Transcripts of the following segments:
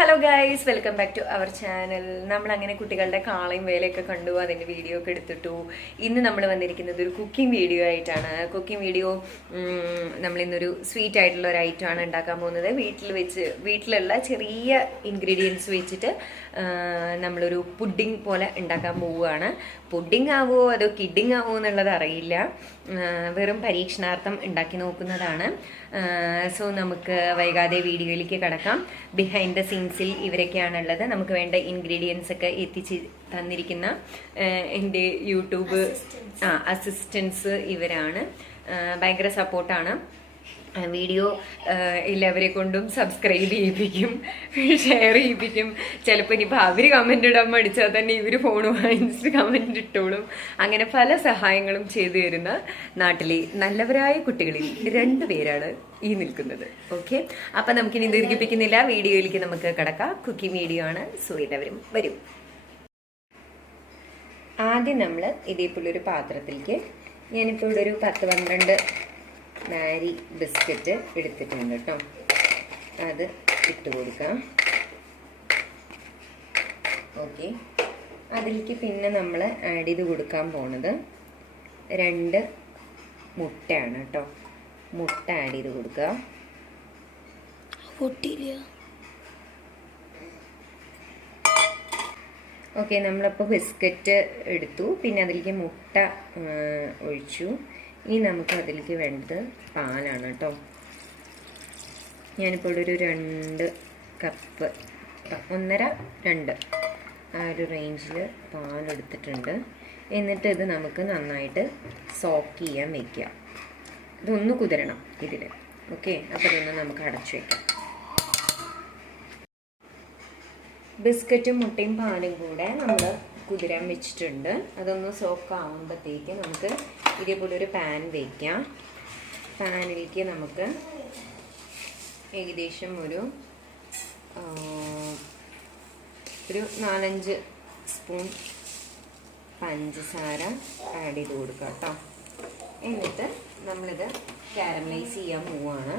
Hello guys, welcome back to our channel. നമ്മൾ അങ്ങനെ കുട്ടികളുടെ കാളയും വേലയൊക്കെ കണ്ടു, അതിൻ്റെ വീഡിയോ ഒക്കെ എടുത്തിട്ടു. ഇന്ന് നമ്മൾ വന്നിരിക്കുന്നത് ഒരു കുക്കിംഗ് വീഡിയോ ആയിട്ടാണ്. കുക്കിംഗ് വീഡിയോ നമ്മളിന്നൊരു സ്വീറ്റ് ആയിട്ടുള്ള ഒരു ഐറ്റമാണ് ഉണ്ടാക്കാൻ പോകുന്നത്. വീട്ടിലുള്ള ചെറിയ ഇൻഗ്രീഡിയൻസ് വെച്ചിട്ട് നമ്മളൊരു പുഡിംഗ് പോലെ ഉണ്ടാക്കാൻ പോവുകയാണ്. പുഡിംഗ് ആവുമോ അതോ കിഡിംഗ് ആവുമോ എന്നുള്ളത് അറിയില്ല. വെറും പരീക്ഷണാർത്ഥം ഉണ്ടാക്കി നോക്കുന്നതാണ്. സോ നമുക്ക് വൈകാതെ വീഡിയോയിലേക്ക് കടക്കാം. ബിഹൈൻഡ് ദ സീൻസിൽ ഇവരൊക്കെയാണുള്ളത്. നമുക്ക് വേണ്ട ഇൻഗ്രീഡിയൻസ് ഒക്കെ എത്തിച്ച് തന്നിരിക്കുന്ന എൻ്റെ യൂട്യൂബ് അസിസ്റ്റൻസ് ഇവരാണ്. ഭയങ്കര സപ്പോർട്ടാണ്. വീഡിയോ എല്ലാവരെ കൊണ്ടും സബ്സ്ക്രൈബ് ചെയ്യിപ്പിക്കും, ഷെയർ ചെയ്യിപ്പിക്കും. ചിലപ്പോൾ ഇനിയിപ്പോൾ അവർ കമൻ്റ് ഇടാൻ മടിച്ചാൽ തന്നെ ഇവർ ഫോൺ വാങ്ങിച്ചിട്ട് കമൻ്റ് ഇട്ടോളും. അങ്ങനെ പല സഹായങ്ങളും ചെയ്തു തരുന്ന നാട്ടിലെ നല്ലവരായ കുട്ടികളിൽ 2 പേരാണ് ഈ നിൽക്കുന്നത്. ഓക്കെ, അപ്പം നമുക്കിനി ദീർഘിപ്പിക്കുന്നില്ല, വീഡിയോയിലേക്ക് നമുക്ക് കിടക്കാം. കുക്കിംഗ് വീഡിയോ ആണ്, സോ എല്ലാവരും വരും. ആദ്യം നമ്മൾ ഇതേപോലൊരു പാത്രത്തിലേക്ക് ഞാനിപ്പോൾ ഇവിടെ ഒരു 10-12 മാരി ബിസ്ക്കറ്റ് എടുത്തിട്ടുണ്ട് കേട്ടോ. അത് ഇട്ട് കൊടുക്കാം. ഓക്കെ, അതിലേക്ക് പിന്നെ നമ്മൾ ആഡ് ചെയ്ത് കൊടുക്കാൻ പോണത് 2 മുട്ടയാണ് കേട്ടോ. മുട്ട ആഡ് ചെയ്ത് കൊടുക്കുക. ഓക്കെ, നമ്മളപ്പോൾ ബിസ്ക്കറ്റ് എടുത്തു, പിന്നെ അതിലേക്ക് മുട്ട ഒഴിച്ചു. ഇനി നമുക്ക് അതിലേക്ക് വേണ്ടത് പാലാണ് കേട്ടോ. ഞാനിപ്പോൾ ഇവിടെ ഒരു 2 കപ്പ് 1.5-2 ആ ഒരു റേഞ്ചിൽ പാലെടുത്തിട്ടുണ്ട്. എന്നിട്ട് ഇത് നമുക്ക് നന്നായിട്ട് സോക്ക് ചെയ്യാൻ വയ്ക്കുക. ഇതൊന്ന് കുതിരണം ഇതിൽ. ഓക്കെ, അപ്പോൾ ഇതൊന്ന് നമുക്ക് അടച്ചു വയ്ക്കാം. ബിസ്ക്കറ്റും മുട്ടയും പാലും കൂടെ നമ്മൾ കുതിരാൻ വെച്ചിട്ടുണ്ട്. അതൊന്ന് സോക്ക് ആകുമ്പോഴത്തേക്ക് നമുക്ക് ഇതേപോലെ ഒരു പാൻ വയ്ക്കാം. പാനിലേക്ക് നമുക്ക് ഏകദേശം ഒരു 4-5 സ്പൂൺ പഞ്ചസാര ആഡ് ചെയ്ത് കൊടുക്കുക കേട്ടോ. എന്നിട്ട് നമ്മളിത് കാരമലൈസ് ചെയ്യാൻ പോവുകയാണ്.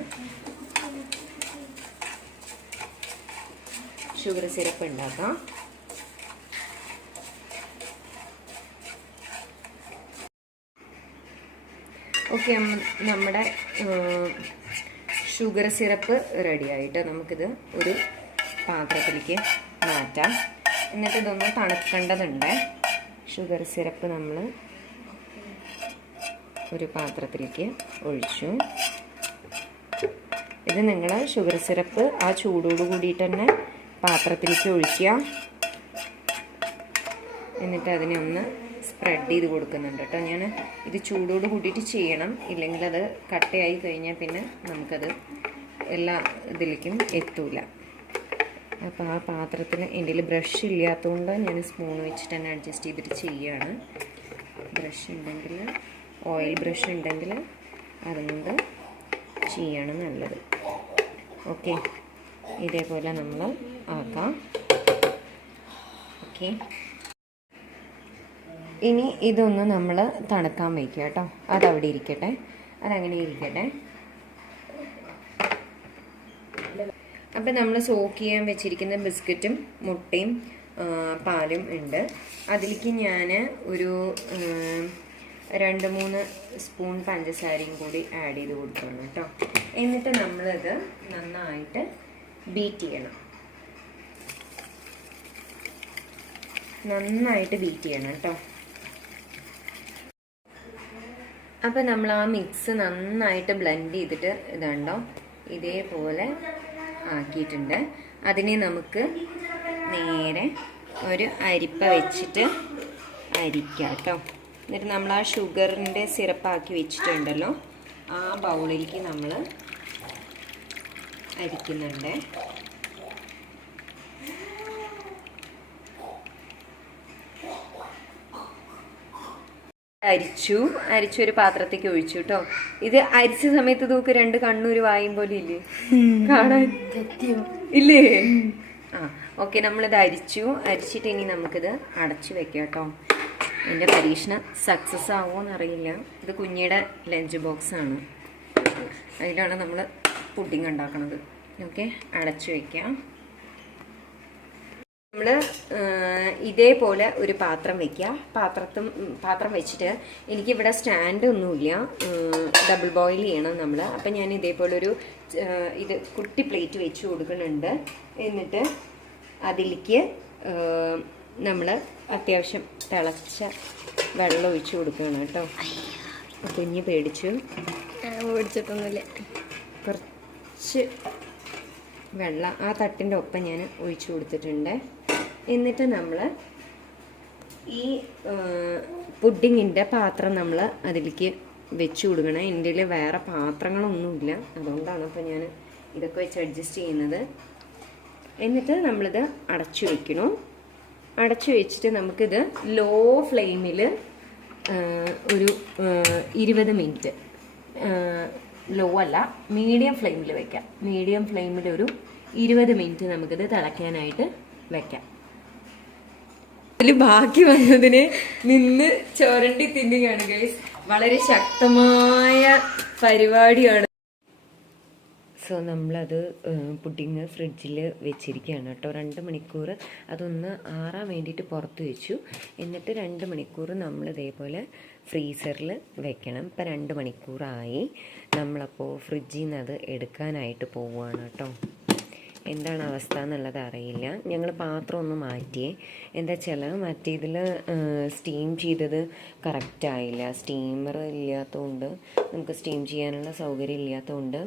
ഷുഗർ സിറപ്പ് ഉണ്ടാക്കാം. ഓക്കെ, നമ്മുടെ ഷുഗർ സിറപ്പ് റെഡി ആയിട്ട് നമുക്കിത് ഒരു പാത്രത്തിലേക്ക് മാറ്റാം. എന്നിട്ട് ഇതൊന്ന് തണുക്കേണ്ടതുണ്ട്. ഷുഗർ സിറപ്പ് നമ്മൾ ഒരു പാത്രത്തിലേക്ക് ഒഴിച്ചു. ഇത് നിങ്ങൾ ഷുഗർ സിറപ്പ് ആ ചൂടോട് കൂടിയിട്ട് തന്നെ പാത്രത്തിലേക്ക് ഒഴിക്കുക. എന്നിട്ട് അതിനെ ഒന്ന് സ്പ്രെഡ് ചെയ്ത് കൊടുക്കുന്നുണ്ട് കേട്ടോ. ഞാൻ ഇത് ചൂടോട് കൂട്ടിയിട്ട് ചെയ്യണം, ഇല്ലെങ്കിൽ അത് കട്ടയായി കഴിഞ്ഞാൽ പിന്നെ നമുക്കത് എല്ലാ ഇതിലേക്കും എത്തൂല. അപ്പോൾ ആ പാത്രത്തിന് എൻ്റെ കയ്യിൽ ബ്രഷ് ഇല്ലാത്തതുകൊണ്ട് ഞാൻ സ്പൂൺ വെച്ചിട്ട് തന്നെ അഡ്ജസ്റ്റ് ചെയ്തിട്ട് ചെയ്യുകയാണ്. ബ്രഷ് ഉണ്ടെങ്കിൽ, ഓയിൽ ബ്രഷ് ഉണ്ടെങ്കിൽ അതുകൊണ്ട് ചെയ്യാണ് നല്ലത്. ഓക്കെ, ഇതേപോലെ നമ്മൾ ആക്കാം. ഓക്കെ, ഇനി ഇതൊന്ന് നമ്മൾ തണുക്കാൻ വയ്ക്കുക കേട്ടോ. അതവിടെ ഇരിക്കട്ടെ, അതങ്ങനെ ഇരിക്കട്ടെ. അപ്പം നമ്മൾ സോക്ക് ചെയ്യാൻ വെച്ചിരിക്കുന്ന ബിസ്ക്കറ്റും മുട്ടയും പാലും ഉണ്ട്. അതിലേക്ക് ഞാൻ ഒരു 2-3 സ്പൂൺ പഞ്ചസാരയും കൂടി ആഡ് ചെയ്ത് കൊടുക്കണം കേട്ടോ. എന്നിട്ട് നമ്മളത് നന്നായിട്ട് ബീറ്റ് ചെയ്യണം. നന്നായിട്ട് ബീറ്റ് ചെയ്യണം കേട്ടോ. അപ്പം നമ്മൾ ആ മിക്സ് നന്നായിട്ട് ബ്ലെൻഡ് ചെയ്തിട്ട് ഇതുണ്ടോ ഇതേപോലെ ആക്കിയിട്ടുണ്ട്. അതിനെ നമുക്ക് നേരെ ഒരു അരിപ്പ വെച്ചിട്ട് അരിക്കാം കേട്ടോ. എന്നിട്ട് നമ്മൾ ആ ഷുഗറിൻ്റെ സിറപ്പാക്കി വെച്ചിട്ടുണ്ടല്ലോ, ആ ബൗളിലേക്ക് നമ്മൾ അരിക്കുന്നുണ്ട്. അരിച്ചൊരു പാത്രത്തേക്ക് ഒഴിച്ചു കേട്ടോ. ഇത് അരിച്ച സമയത്ത് നോക്ക് 2 കണ്ണൂര് വായും പോലെ ഇല്ലേ കാണാൻ ഇല്ലേ? ഓക്കെ, നമ്മളിത് അരിച്ചിട്ട് ഇനി നമുക്കിത് അടച്ചു വെക്കാം കേട്ടോ. എൻ്റെ പരീക്ഷണം സക്സസ് ആവുമോയെന്ന് അറിയില്ല. ഇത് കുഞ്ഞിയുടെ ലഞ്ച് ബോക്സാണ്, അതിലാണ് നമ്മൾ പുഡിംഗ് ഉണ്ടാക്കുന്നത്. ഓക്കെ, അടച്ചു വയ്ക്കാം. നമ്മള് ഇതേപോലെ ഒരു പാത്രം വെക്കുക. പാത്രം വെച്ചിട്ട് എനിക്കിവിടെ സ്റ്റാൻഡ് ഒന്നുമില്ല, ഡബിൾ ബോയിൽ ചെയ്യണം നമ്മൾ. അപ്പം ഞാൻ ഇതേപോലെ ഒരു ഇത് കുട്ടി പ്ലേറ്റ് വെച്ച് കൊടുക്കുന്നുണ്ട്. എന്നിട്ട് അതിലേക്ക് നമ്മൾ അത്യാവശ്യം തിളച്ച വെള്ളം ഒഴിച്ചു കൊടുക്കുകയാണ് കേട്ടോ. കുഞ്ഞ് പേടിച്ചിട്ടൊന്നുമില്ല. കുറച്ച് വെള്ളം ആ തട്ടിൻ്റെ ഒപ്പം ഞാൻ ഒഴിച്ചു കൊടുത്തിട്ടുണ്ട്. എന്നിട്ട് നമ്മൾ ഈ പുഡിങ്ങിൻ്റെ പാത്രം നമ്മൾ അതിലേക്ക് വെച്ച് കൊടുക്കണം. എൻ്റെ വേറെ പാത്രങ്ങളൊന്നുമില്ല, അതുകൊണ്ടാണ് അപ്പോൾ ഞാൻ ഇതൊക്കെ വെച്ച് അഡ്ജസ്റ്റ് ചെയ്യുന്നത്. എന്നിട്ട് നമ്മളിത് അടച്ചു വയ്ക്കണം. അടച്ചു വെച്ചിട്ട് നമുക്കിത് ലോ ഫ്ലെയിമിൽ ഒരു 20 മിനിറ്റ്, ലോ അല്ല മീഡിയം ഫ്ലെയിമിൽ വെക്കാം. മീഡിയം ഫ്ലെയിമിൽ ഒരു 20 മിനിറ്റ് നമുക്കിത് തിളയ്ക്കാനായിട്ട് വെക്കാം. അതിൽ ബാക്കി വന്നതിനെ നിന്ന് ചോരണ്ടി തിന്നുകയാണ് ഗൈസ്. വളരെ ശക്തമായ പരിപാടിയാണ്. സോ നമ്മളത് പുഡിങ് ഫ്രിഡ്ജിൽ വെച്ചിരിക്കുകയാണ് കേട്ടോ. 2 മണിക്കൂർ അതൊന്ന് ആറാൻ വേണ്ടിയിട്ട് പുറത്ത് വെച്ചു. എന്നിട്ട് 2 മണിക്കൂർ നമ്മൾ ഇതേപോലെ ഫ്രീസറിൽ വെക്കണം. ഇപ്പം 2 മണിക്കൂറായി. നമ്മളപ്പോൾ ഫ്രിഡ്ജിൽ നിന്ന് അത് എടുക്കാനായിട്ട് പോവുകയാണ് കേട്ടോ. എന്താണ് അവസ്ഥ എന്നുള്ളത് അറിയില്ല. ഞങ്ങൾ പാത്രം ഒന്ന് മാറ്റിയേ. എന്താ വെച്ചാൽ മറ്റേതിൽ സ്റ്റീം ചെയ്തത് കറക്റ്റായില്ല. സ്റ്റീമർ ഇല്ലാത്തതുകൊണ്ട്, നമുക്ക് സ്റ്റീം ചെയ്യാനുള്ള സൗകര്യം ഇല്ലാത്തതുകൊണ്ട്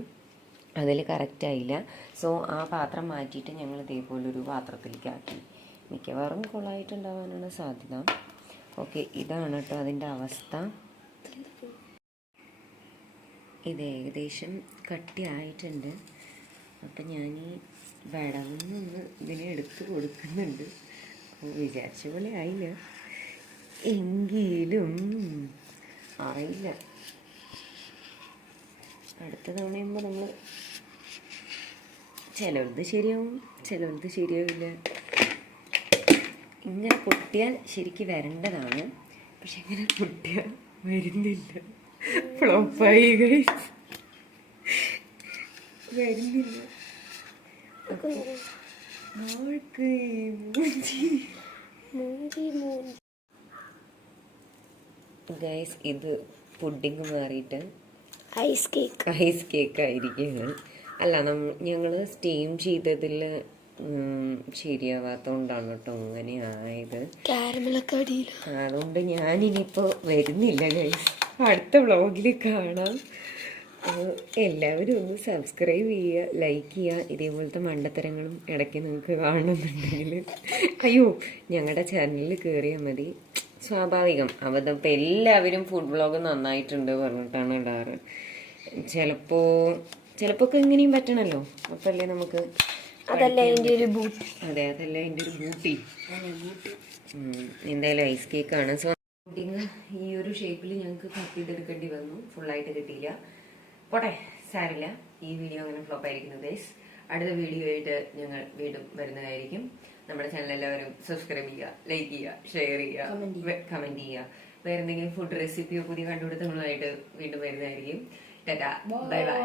അതിൽ കറക്റ്റായില്ല. സോ ആ പാത്രം മാറ്റിയിട്ട് ഞങ്ങൾ ഇതേപോലൊരു പാത്രത്തിലേക്ക് ആക്കി. മിക്കവാറും കൊളായിട്ടുണ്ടാവാനാണ് സാധ്യത. ഓക്കെ, ഇതാണ് കേട്ടോ അതിൻ്റെ അവസ്ഥ. ഇത് ഏകദേശം കട്ടിയായിട്ടുണ്ട്. അപ്പം ഞാൻ ഈ വിടവൊന്നൊന്ന് ഇതിനെ എടുത്ത് കൊടുക്കുന്നുണ്ട്. വിചാരിച്ച പോലെ ആയില്ല, എങ്കിലും അറിയില്ല. അടുത്ത തവണയുമ്പോൾ നമ്മൾ ചിലവത് ശരിയാവും, ചിലവത് ശരിയാവില്ല. ഇങ്ങനെ പൊട്ടിയാൽ ശരിക്ക് വരേണ്ടതാണ്, പക്ഷെ ഇങ്ങനെ പൊട്ടിയാൽ വരുന്നില്ല. ഫ്ലോപ്പായി വരുന്നില്ല. ഗൈസ്, ഇത് പുഡിങ് മാറിയിട്ട് ഐസ് കേക്ക് ആയിരിക്കുകയാണ്. അല്ല, ഞങ്ങൾ സ്റ്റീം ചെയ്തതിൽ ശരിയാവാത്തോണ്ടാണ് കേട്ടോ അങ്ങനെ ആയത്. അതുകൊണ്ട് ഞാനിനിയിപ്പോൾ വരുന്നില്ല ഗൈസ്. അടുത്ത വ്ളോഗിൽ കാണാം. എല്ലാവരും ഒന്ന് സബ്സ്ക്രൈബ് ചെയ്യുക, ലൈക്ക് ചെയ്യുക. ഇതേപോലത്തെ മണ്ടത്തരങ്ങളും ഇടയ്ക്ക് നിങ്ങൾക്ക് കാണുന്നുണ്ടെങ്കിൽ അയ്യോ ഞങ്ങളുടെ ചാനലിൽ കയറിയാൽ മതി. സ്വാഭാവികം അവതപ്പം എല്ലാവരും ഫുഡ് വ്ളോഗ് നന്നായിട്ടുണ്ട് പറഞ്ഞിട്ടാണ് ഇടാറ്. ചിലപ്പോൾ എങ്ങനെയും പറ്റണല്ലോ. അപ്പല്ലേ നമുക്ക് അതല്ല അതിൻ്റെ ഒരു ബൂട്ടി. എന്തായാലും ഐസ് കേക്കാണ്. സോ പുഡിങ് ഈ ഒരു ഷേപ്പിൽ ഞങ്ങൾക്ക് കട്ട് ചെയ്തെടുക്കേണ്ടി വന്നു. ഫുള്ളായിട്ട് കിട്ടിയില്ല. പോട്ടെ, സാരില്ല. ഈ വീഡിയോ അങ്ങനെ ഫ്ലോപ്പ് ആയിരിക്കുന്നു ഗൈസ്. അടുത്ത വീഡിയോ ആയിട്ട് ഞങ്ങൾ വീണ്ടും വരുന്നതായിരിക്കും. നമ്മുടെ ചാനൽ എല്ലാവരും സബ്സ്ക്രൈബ് ചെയ്യുക, ലൈക്ക് ചെയ്യുക, ഷെയർ ചെയ്യുക, കമന്റ് ചെയ്യുക. വേറെ എന്തെങ്കിലും ഫുഡ് റെസിപ്പിയോ പുതിയ കണ്ടുപിടുത്തങ്ങളുമായിട്ട് വീണ്ടും വരുന്നതായിരിക്കും. Tata, bye bye.